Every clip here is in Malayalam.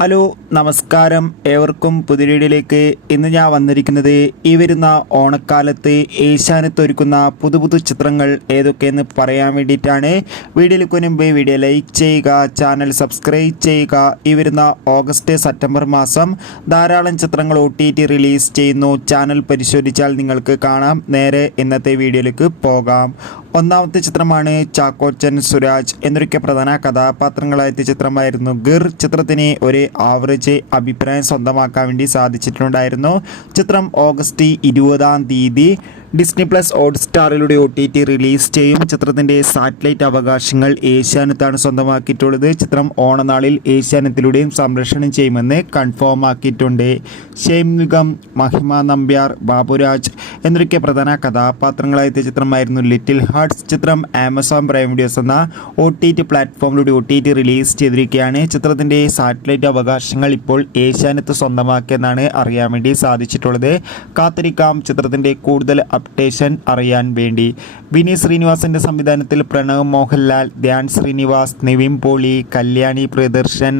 ഹലോ നമസ്കാരം. ഏവർക്കും പുതിരീടിലേക്ക് ഇന്ന് ഞാൻ വന്നിരിക്കുന്നത് ഈ വരുന്ന ഓണക്കാലത്ത് ഏഷ്യാനെത്ത് ഒരുക്കുന്ന പുതു പുതു ചിത്രങ്ങൾ ഏതൊക്കെയെന്ന് പറയാൻ വേണ്ടിയിട്ടാണ്. വീഡിയോയിലേക്ക് മുൻപ് വീഡിയോ ലൈക്ക് ചെയ്യുക ചാനൽ സബ്സ്ക്രൈബ് ചെയ്യുക. ഈ വരുന്ന ഓഗസ്റ്റ് സെപ്റ്റംബർ മാസം ധാരാളം ചിത്രങ്ങൾ ഒ റിലീസ് ചെയ്യുന്നു. ചാനൽ പരിശോധിച്ചാൽ നിങ്ങൾക്ക് കാണാം. നേരെ ഇന്നത്തെ വീഡിയോയിലേക്ക് പോകാം. ഒന്നാമത്തെ ചിത്രമാണ് ചാക്കോച്ചൻ സുരാജ് എന്നൊക്കെ പ്രധാന കഥാപാത്രങ്ങളായ ചിത്രമായിരുന്നു. ഗിർ ചിത്രത്തിന് ഒരു ആവറേജ് അഭിപ്രായം സ്വന്തമാക്കാൻ വേണ്ടി സാധിച്ചിട്ടുണ്ടായിരുന്നു. ചിത്രം ഓഗസ്റ്റ് ഇരുപതാം തീയതി ഡിസ്നി പ്ലസ് ഹോട്ട് സ്റ്റാറിലൂടെ ഒ ടി ടി റിലീസ് ചെയ്യും. ചിത്രത്തിന്റെ സാറ്റലൈറ്റ് അവകാശങ്ങൾ ഏഷ്യാനെത്താണ് സ്വന്തമാക്കിയിട്ടുള്ളത്. ചിത്രം ഓണനാളിൽ ഏഷ്യാനെത്തിലൂടെയും സംരക്ഷണം ചെയ്യുമെന്ന് കൺഫേം ആക്കിയിട്ടുണ്ട്. ഷെയ്മുഖം മഹിമ നമ്പ്യാർ ബാബുരാജ് എന്നൊക്കെ പ്രധാന കഥാപാത്രങ്ങളായ ചിത്രമായിരുന്നു ലിറ്റിൽ ഹാർട്സ് ചിത്രം ആമസോൺ പ്രൈം വീഡിയോസ് എന്ന ഒ ടി ടി പ്ലാറ്റ്ഫോമിലൂടെ ഒ ടി ടി റിലീസ് ചെയ്തിരിക്കുകയാണ്. ചിത്രത്തിന്റെ സാറ്റലൈറ്റ് അവകാശങ്ങൾ ഇപ്പോൾ ഏഷ്യാനെറ്റ് സ്വന്തമാക്കിയെന്നാണ് അറിയാൻ വേണ്ടി സാധിച്ചിട്ടുള്ളത്. കാത്തിരിക്കാം ചിത്രത്തിന്റെ കൂടുതൽ അപ്ഡേഷൻ അറിയാൻ വേണ്ടി. വിനീത് ശ്രീനിവാസിന്റെ സംവിധാനത്തിൽ പ്രണവ് മോഹൻലാൽ ധ്യാൻ ശ്രീനിവാസ് നിവിൻ പോളി കല്യാണി പ്രിയദർശൻ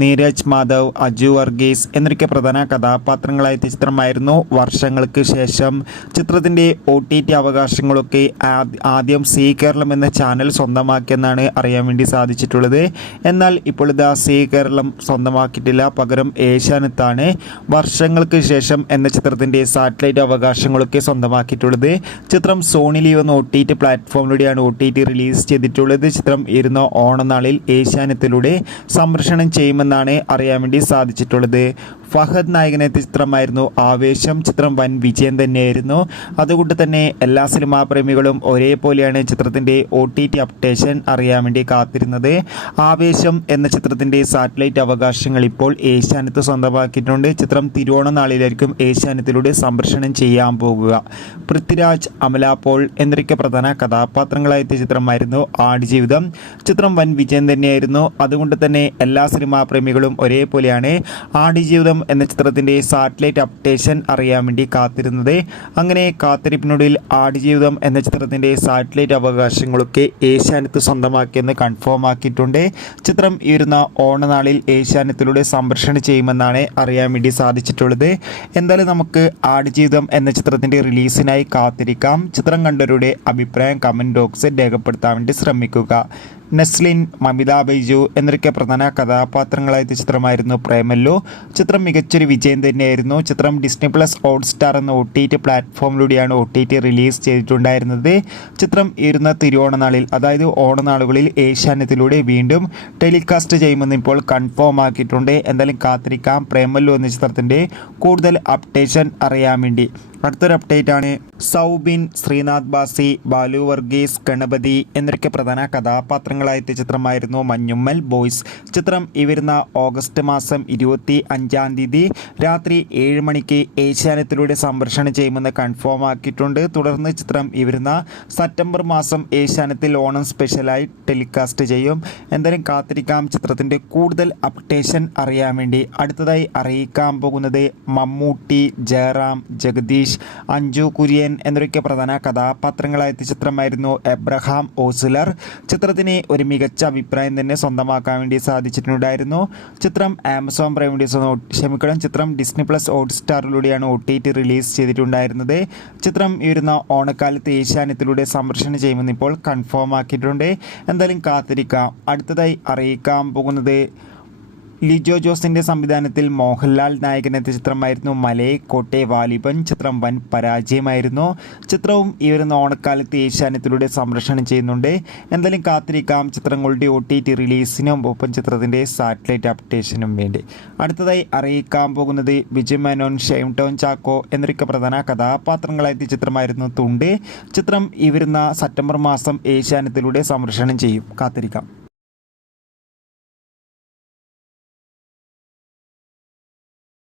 നീരജ് മാധവ് അജു വർഗീസ് എന്നൊക്കെ പ്രധാന കഥാപാത്രങ്ങളായ ചിത്രമായിരുന്നു. വർഷങ്ങൾക്ക് ശേഷം ചിത്രത്തിന്റെ ഒ ടി ടി അവകാശങ്ങളൊക്കെ ആദ്യം സി കേരളം എന്ന ചാനൽ സ്വന്തമാക്കിയെന്നാണ് അറിയാൻ വേണ്ടി സാധിച്ചിട്ടുള്ളത്. എന്നാൽ ഇപ്പോൾ ഇതാ സി കേരളം സ്വന്തമാക്കിയിട്ടില്ല. പകരം ഏഷ്യാനെത്താണ് വർഷങ്ങൾക്ക് ശേഷം എന്ന ചിത്രത്തിന്റെ സാറ്റലൈറ്റ് അവകാശങ്ങളൊക്കെ സ്വന്തമാക്കിയിട്ടുള്ളത്. ചിത്രം സോണി ലീവ് എന്ന ഒ ടി ടി പ്ലാറ്റ്ഫോമിലൂടെയാണ് ഒ ടി ടി റിലീസ് ചെയ്തിട്ടുള്ളത്. ചിത്രം ഇരുന്ന ഓണനാളിൽ ഏഷ്യാനെത്തിലൂടെ സംരക്ഷണം ചെയ്യുമെന്നാണ് അറിയാൻ വേണ്ടി സാധിച്ചിട്ടുള്ളത്. ഫഹദ് നായകൻ ചിത്രമായിരുന്നു ആവേശം. ചിത്രം വൻ വിജയം തന്നെയായിരുന്നു. അതുകൊണ്ട് തന്നെ എല്ലാ സിനിമാ പ്രേമികളും ഒരേപോലെയാണ് ചിത്രത്തിന്റെ ഒ ടി ടി അപ്ഡേഷൻ അറിയാൻ വേണ്ടി കാത്തിരുന്നത്. ആവേശം എന്ന ചിത്രത്തിന്റെ സാറ്റലൈറ്റ് അവകാശങ്ങൾ ഇപ്പോൾ ഏഷ്യാനത്ത് സ്വന്തമാക്കിയിട്ടുണ്ട്. ചിത്രം തിരുവോണ നാളിലായിരിക്കും ഏഷ്യാനത്തിലൂടെ സംപ്രേഷണം ചെയ്യാൻ പോകുക. പൃഥ്വിരാജ് അമല പോൾ എന്നൊക്കെ പ്രധാന കഥാപാത്രങ്ങളായെത്തിയ ചിത്രമായിരുന്നു ആടുജീവിതം ചിത്രം വൻ വിജയം തന്നെയായിരുന്നു. അതുകൊണ്ട് തന്നെ എല്ലാ സിനിമാ പ്രേമികളും ഒരേപോലെയാണ് ആടുജീവിതം എന്ന ചിത്രത്തിന്റെ സാറ്റലൈറ്റ് അപ്ഡേഷൻ അറിയാൻ വേണ്ടി കാത്തിരുന്നത്. അങ്ങനെ കാത്തിരിപ്പിനൊടുവിൽ ആടുജീവിതം എന്ന ചിത്രത്തിന്റെ സാറ്റലൈറ്റ് അവകാശങ്ങളൊക്കെ ഏഷ്യാനെത്ത് സ്വന്തമാക്കിയെന്ന് കൺഫേം ആക്കിയിട്ടുണ്ട്. ചിത്രം ഈ വരുന്ന ഓണനാളിൽ ഏഷ്യാനെത്തിലൂടെ സംപ്രേഷണം ചെയ്യുമെന്നാണ് അറിയാൻ വേണ്ടി സാധിച്ചിട്ടുള്ളത്. എന്തായാലും നമുക്ക് ആടുജീവിതം എന്ന ചിത്രത്തിന്റെ റിലീസിനായി കാത്തിരിക്കാം. ചിത്രം കണ്ടവരുടെ അഭിപ്രായം കമന്റ് ബോക്സിൽ രേഖപ്പെടുത്താൻ വേണ്ടി ശ്രമിക്കുക. നെസ്ലിൻ മമിത ബൈജു എന്നൊക്കെ പ്രധാന കഥാപാത്രങ്ങളായ ചിത്രമായിരുന്നു പ്രേമല്ലു. ചിത്രം മികച്ചൊരു വിജയം തന്നെയായിരുന്നു. ചിത്രം ഡിസ്നി പ്ലസ് ഹോട്ട് സ്റ്റാർ എന്ന ഒ ടി ടി പ്ലാറ്റ്ഫോമിലൂടെയാണ് ഒ ടി ടി റിലീസ് ചെയ്തിട്ടുണ്ടായിരുന്നത്. ചിത്രം ഇരുന്ന തിരുവോണനാളിൽ അതായത് ഓണനാളുകളിൽ ഏഷ്യാനെറ്റിലൂടെ വീണ്ടും ടെലികാസ്റ്റ് ചെയ്യുമെന്ന് ഇപ്പോൾ കൺഫേം ആക്കിയിട്ടുണ്ട്. എന്തായാലും കാത്തിരിക്കാം പ്രേമല്ലോ എന്ന ചിത്രത്തിന്റെ കൂടുതൽ അപ്ഡേഷൻ അറിയാൻ വേണ്ടി. അടുത്തൊരു അപ്ഡേറ്റ് ആണ്. സൗബിൻ ശ്രീനാഥ് ബാസി ബാലു വർഗീസ് ഗണപതി എന്നൊക്കെ പ്രധാന കഥാപാത്രങ്ങളായ ചിത്രമായിരുന്നു മഞ്ഞുമ്മൽ ബോയ്സ്. ചിത്രം ഈ വരുന്ന ഓഗസ്റ്റ് മാസം ഇരുപത്തി അഞ്ചാം തീയതി രാത്രി ഏഴ് മണിക്ക് ഏഷ്യാനെറ്റിലൂടെ സംപ്രേഷണം ചെയ്യുമെന്ന് കൺഫേം ആക്കിയിട്ടുണ്ട്. തുടർന്ന് ചിത്രം ഈ വരുന്ന സെപ്റ്റംബർ മാസം ഏഷ്യാനത്തിൽ ഓണം സ്പെഷ്യലായി ടെലികാസ്റ്റ് ചെയ്യും. എന്തായാലും കാത്തിരിക്കാം. ചിത്രത്തിന്റെ കൂടുതൽ അപ്ഡേഷൻ അറിയാൻ വേണ്ടി അടുത്തതായി അറിയിക്കാൻ പോകുന്നത് മമ്മൂട്ടി ജയറാം ജഗദീഷ് അഞ്ജു കുര്യൻ എന്നൊക്കെ പ്രധാന കഥാപാത്രങ്ങളായ ചിത്രമായിരുന്നു എബ്രഹാം ഓസുലർ. ചിത്രത്തിന് ഒരു മികച്ച അഭിപ്രായം തന്നെ സ്വന്തമാക്കാൻ വേണ്ടി സാധിച്ചിട്ടുണ്ടായിരുന്നു. ചിത്രം ആമസോൺ പ്രൈം വീഡിയോസ് ക്ഷമിക്കണം ചിത്രം ഡിസ്നി പ്ലസ് ഹോട്ട്സ്റ്റാറിലൂടെയാണ് ഒ ടി ടി റിലീസ് ചെയ്തിട്ടുണ്ടായിരുന്നത്. ചിത്രം ഈ വരുന്ന ഓണക്കാലത്ത് ഏഷ്യാനത്തിലൂടെ സംരക്ഷണം ചെയ്യുമെന്ന് ഇപ്പോൾ കൺഫേം ആക്കിയിട്ടുണ്ട്. എന്തായാലും കാത്തിരിക്കാം. അടുത്തതായി അറിയിക്കാൻ പോകുന്നത് ലിജോ ജോസിന്റെ സംവിധാനത്തിൽ മോഹൻലാൽ നായകനെത്തിയ ചിത്രമായിരുന്നു മലേ കോട്ടെ വാലിബൻ ചിത്രം വൻ പരാജയമായിരുന്നു. ചിത്രവും ഇവർ ഓണക്കാലത്ത് ഏഷ്യാനത്തിലൂടെ സംരക്ഷണം ചെയ്യുന്നുണ്ട്. എന്തായാലും കാത്തിരിക്കാം. ചിത്രങ്ങളുടെ ഒ ടി ടി റിലീസിനും ഒപ്പം ചിത്രത്തിന്റെ സാറ്റലൈറ്റ് അപ്ഡേഷനും വേണ്ടി. അടുത്തതായി അറിയിക്കാൻ പോകുന്നത് വിജയ് മേനോൻ ഷെയിം ടോൺ ചാക്കോ എന്നൊക്കെ പ്രധാന കഥാപാത്രങ്ങളായ ചിത്രമായിരുന്നു തുണ്ട്. ചിത്രം ഇവരുന്ന സെപ്റ്റംബർ മാസം ഏഷ്യാനത്തിലൂടെ സംരക്ഷണം ചെയ്യും. കാത്തിരിക്കാം.